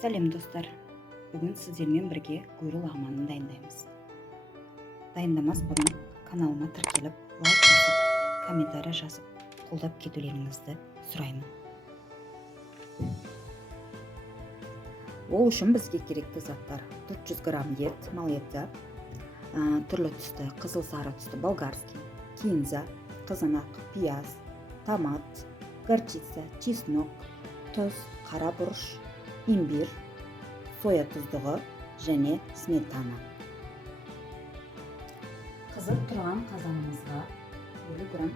Сәлем достар. Бүгін сіздермен бірге гүрі лағманын дайындаймыз. Дайындамас бұрын каналыма тіркеліп, лайк басып, комментарий жазып, қолдап кетулеріңізді сұраймын. Ол үшін бізге керекті заттар: 400 грамм ет, мал еті, түрлі түсті, қызыл сары түсті болгарский, кинза, қызанақ, пияз, томат, горчица, чеснок, тұз, қара бұрыш, имбир, соя тұздығы және сметана. Қызып тұрған қазанымызға 50 грамм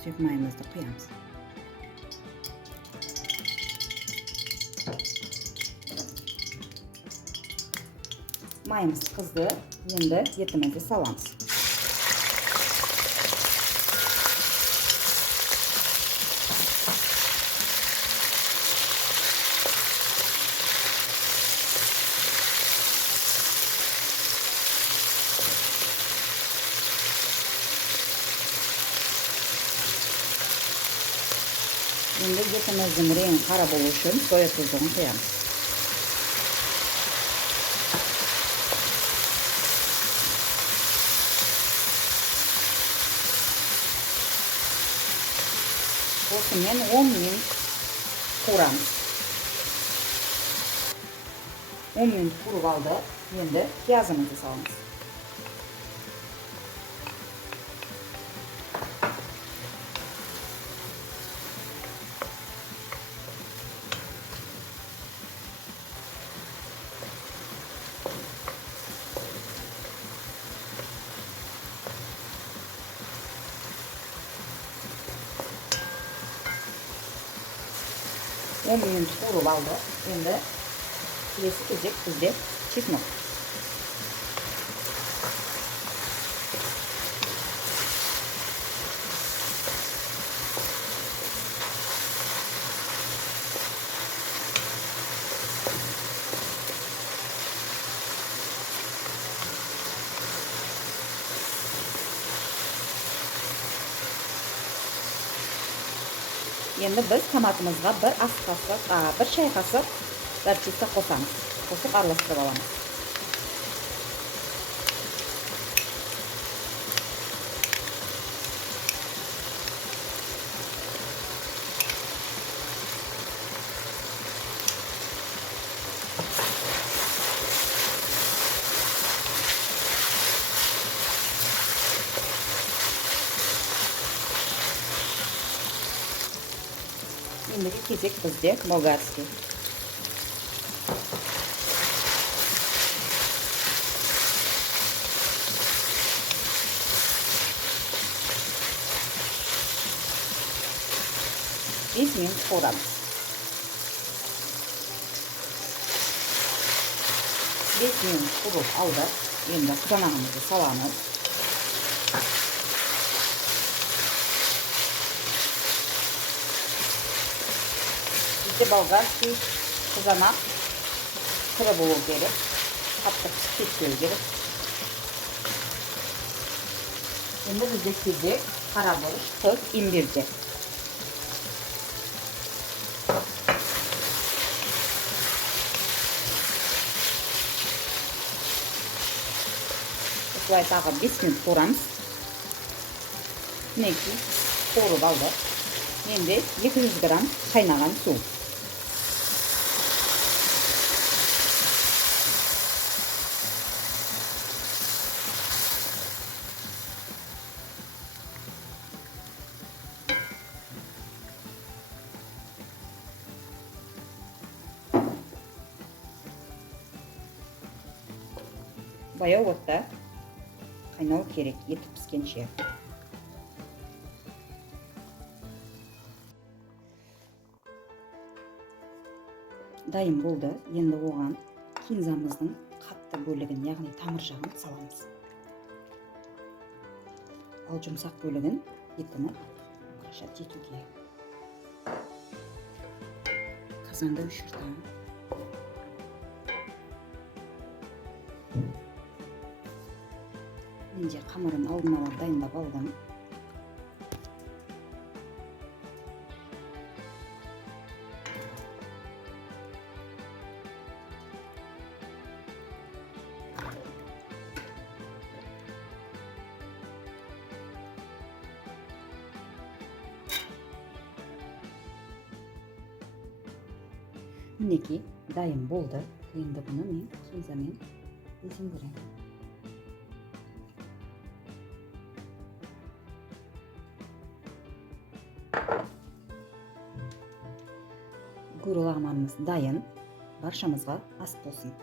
сұйық майымызды құямыз. Майымыз қызды, енді етімізді саламыз. Енді етіміздің реңі қара болу үшін соя тұздығын құямыз. Осымен 10 минут қуырамыз. 10 минут қуырып алды. Енді пиязымызды саламыз. Minut қуырып алды. Енді келесі кезек бізде чеснок. Енді біз томатымызға бір шай қасық горчица қосамыз. Қосып араластырып аламыз. Ендігі кезек бізде болгарский. Бес минут қуырамыз. 5 минут қуырып алды. Енді қызанағымызды саламыз. Bizde болгарский қызанақ тірі болу керек, қатты кетпеу керек. Енді бізде кезек қара бұрыш, тұз, имбирде. Осылай тағы 5 минут қуырамыз. Мінекей қуырып алды. Енді 200 грамм қайнаған су. Баяу отта қайнау керек, еті піскенше. Дайын болды. Енді оған кинзамыздың қатты бөлігін, яғни тамыр жағын саламыз. Ал жұмсақ бөлігін етіні қарашат етуге. Қазанда өшіртамын. Менде қамырын алдын ала дайындап алғам. Мінекей дайын болды. Енді бұны мен кинзамен безендіремін. Гуру лагманымыз дайын. Баршамызға ас болсын.